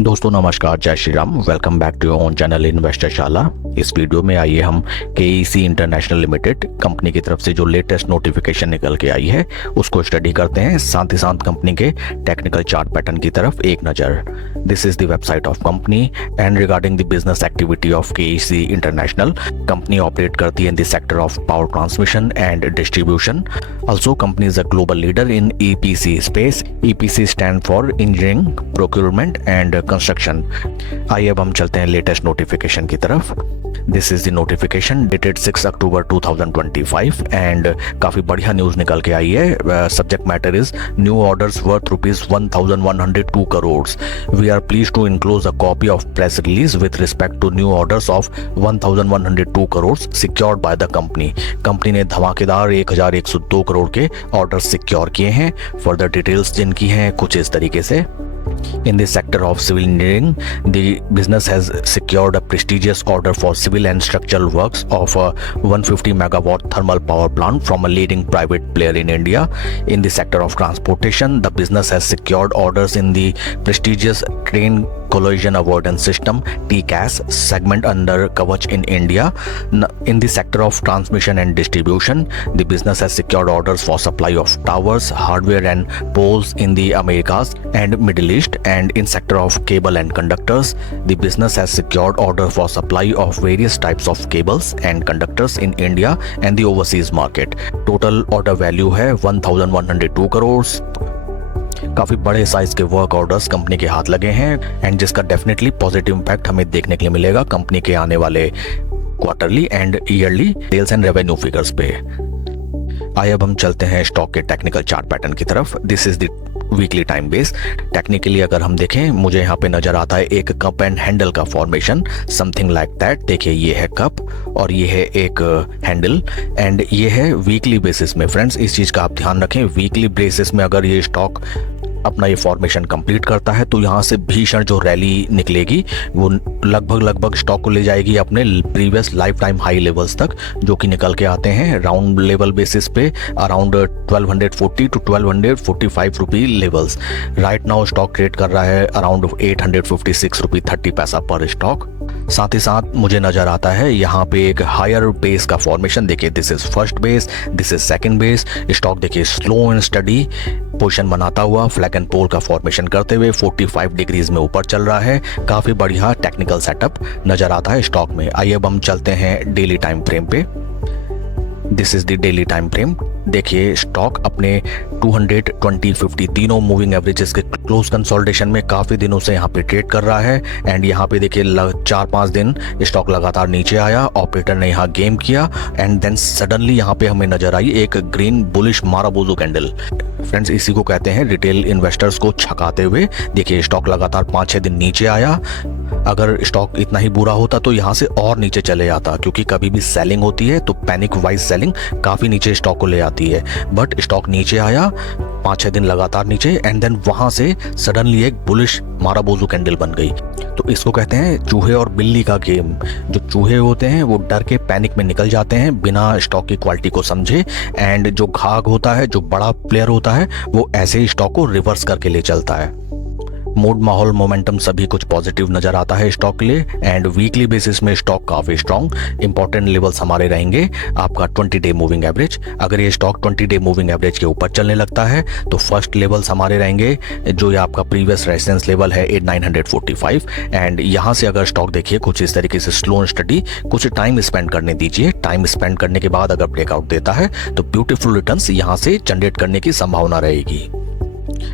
दोस्तों नमस्कार, जय Shri Ram. Welcome back to your own channel investor Shala. इस वीडियो में आइए हम KEC इंटरनेशनल लिमिटेड कंपनी की तरफ से जो लेटेस्ट नोटिफिकेशन निकल के आई है उसको स्टडी करते हैं, साथ ही साथ कंपनी के टेक्निकल चार्ट पैटर्न की तरफ एक नज़र। This is the website of company and regarding the business activity of KEC international. Company operate करती है in the sector of power transmission and distribution. Also company is a global leader in EPC space. EPC stand for engineering, procurement and construction. आइए अब हम चलते हैं latest notification की तरफ। This is the notification dated 6 October 2025 and काफी बढ़िया news निकल के आई है। Subject matter is new orders worth ₹1102 crore. We are please to enclose a copy of press release with respect to new orders of 1102 crore secured by the company. Company ने धमाकेदार 1102 करोड़ के order secure किए हैं। फर्दर डिटेल्स जिनकी हैं कुछ इस तरीके से। In the sector of civil engineering, the business has secured a prestigious order for civil and structural works of a 150 megawatt thermal power plant from a leading private player in India. In the sector of transportation, the business has secured orders in the prestigious train collision avoidance system TCAS segment under Kavach in India. In the sector of transmission and distribution, the business has secured orders for supply of towers, hardware and poles in the Americas and Middle East. And in sector of cable and conductors, the business has secured order for supply of various types of cables and conductors in India and the overseas market. Total order value है 1102 करोड़। काफी बड़े size के work orders company के हाथ लगे हैं and जिसका definitely positive impact हमें देखने के लिए मिलेगा कंपनी के आने वाले quarterly and yearly sales and revenue figures पे। आइए अब हम चलते हैं स्टॉक के टेक्निकल चार्ट पैटर्न की तरफ। This is the weekly time base. Technically अगर हम देखें, मुझे यहाँ पे नजर आता है एक कप एंड हैंडल का फॉर्मेशन, समथिंग लाइक दैट। देखिए ये है कप और ये है एक हैंडल एंड ये है वीकली बेसिस में। फ्रेंड्स इस चीज का आप ध्यान रखें, वीकली बेसिस में अगर ये स्टॉक अपना ये फॉर्मेशन कंप्लीट करता है तो यहाँ से भीषण जो रैली निकलेगी वो लगभग स्टॉक को ले जाएगी अपने previous life time high levels तक, जो कि निकल के आते हैं राउंड लेवल बेसिस पे around 1240 to 1245 rupee levels. Right now stock trade कर रहा है अराउंड 856 रुपी 30 पैसा पर स्टॉक। साथ ही साथ मुझे नजर आता है यहाँ पे एक हायर बेस का फॉर्मेशन। देखिए this is first base, this is second base. Stock देखिए स्लो एंड स्टडी पोजीशन बनाता हुआ फ्लैग एंड पोल का फॉर्मेशन करते हुए 45 डिग्रीज में ऊपर चल रहा है। काफी बढ़िया टेक्निकल सेटअप नजर आता है स्टॉक में। आइए अब हम चलते हैं डेली टाइम फ्रेम पे। This is the daily time frame. देखिए स्टॉक अपने 200, 20, 50 तीनों मूविंग एवरेजेस के क्लोज कंसोलिडेशन में काफी दिनों से यहाँ पे ट्रेड कर रहा है एंड यहाँ पे देखिए 4-5 दिन स्टॉक लगातार नीचे आया, ऑपरेटर ने यहाँ गेम किया एंड देन सडनली यहाँ पे हमें नजर आई एक ग्रीन बुलिश माराबोजो कैंडल। फ्रेंड्स इसी को कहते हैं रिटेल इन्वेस्टर्स को छकाते हुए। देखिए स्टॉक लगातार 5-6 दिन नीचे आया। अगर स्टॉक इतना ही बुरा होता तो यहाँ से और नीचे चले जाता, क्योंकि कभी भी सेलिंग होती है तो पैनिक वाइज सेलिंग काफी नीचे स्टॉक को ले आती है। बट स्टॉक नीचे आया 5-6 दिन लगातार नीचे एंड देन वहां से सडनली एक बुलिश माराबोजो कैंडल बन गई। तो इसको कहते हैं चूहे और बिल्ली का गेम। जो चूहे होते हैं वो डर के पैनिक में निकल जाते हैं बिना स्टॉक की क्वालिटी को समझे एंड जो घाघ होता है, जो बड़ा प्लेयर होता है, वो ऐसे ही स्टॉक को रिवर्स करके ले चलता है। मूड, माहौल, मोमेंटम सभी कुछ पॉजिटिव नजर आता है स्टॉक के लिए एंड वीकली बेसिस में स्टॉक काफी स्ट्रॉन्ग। इंपॉर्टेंट लेवल्स हमारे रहेंगे आपका 20 डे मूविंग एवरेज। अगर ये स्टॉक 20 डे मूविंग एवरेज के ऊपर चलने लगता है तो फर्स्ट लेवल्स हमारे रहेंगे जो ये आपका प्रीवियस रेजिस्टेंस लेवल है 8945 एंड यहाँ से अगर स्टॉक देखिए कुछ इस तरीके से स्लो स्टडी कुछ टाइम स्पेंड करने दीजिए। टाइम स्पेंड करने के बाद अगर ब्रेकआउट देता है तो ब्यूटीफुल रिटर्न्स यहाँ से जनरेट करने की संभावना रहेगी।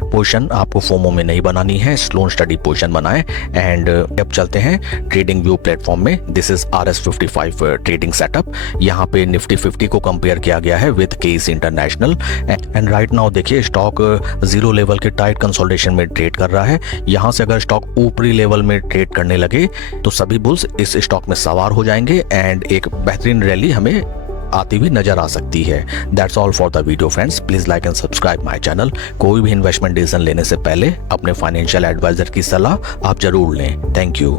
पोजीशन आपको फोमो में नहीं बनानी है, स्लो स्टडी पोजीशन बनाएं एंड अब चलते हैं ट्रेडिंग व्यू प्लेटफॉर्म में। This is RS55 trading setup. यहाँ पे निफ्टी 50 को कंपेयर किया गया है with KEC international and right now देखिए स्टॉक जीरो लेवल के टाइट कंसोलिडेशन में ट्रेड कर रहा है। यहाँ से अगर स्टॉक ऊपरी लेवल में ट्रेड करने लगे तो सभी बुल्स इस स्टॉक में सवार हो जाएंगे एंड एक बेहतरीन रैली हमें आती हुई नजर आ सकती है। That's all for the video friends. Please like and subscribe my channel. कोई भी इन्वेस्टमेंट डिसीजन लेने से पहले अपने फाइनेंशियल एडवाइजर की सलाह आप जरूर लें। Thank you.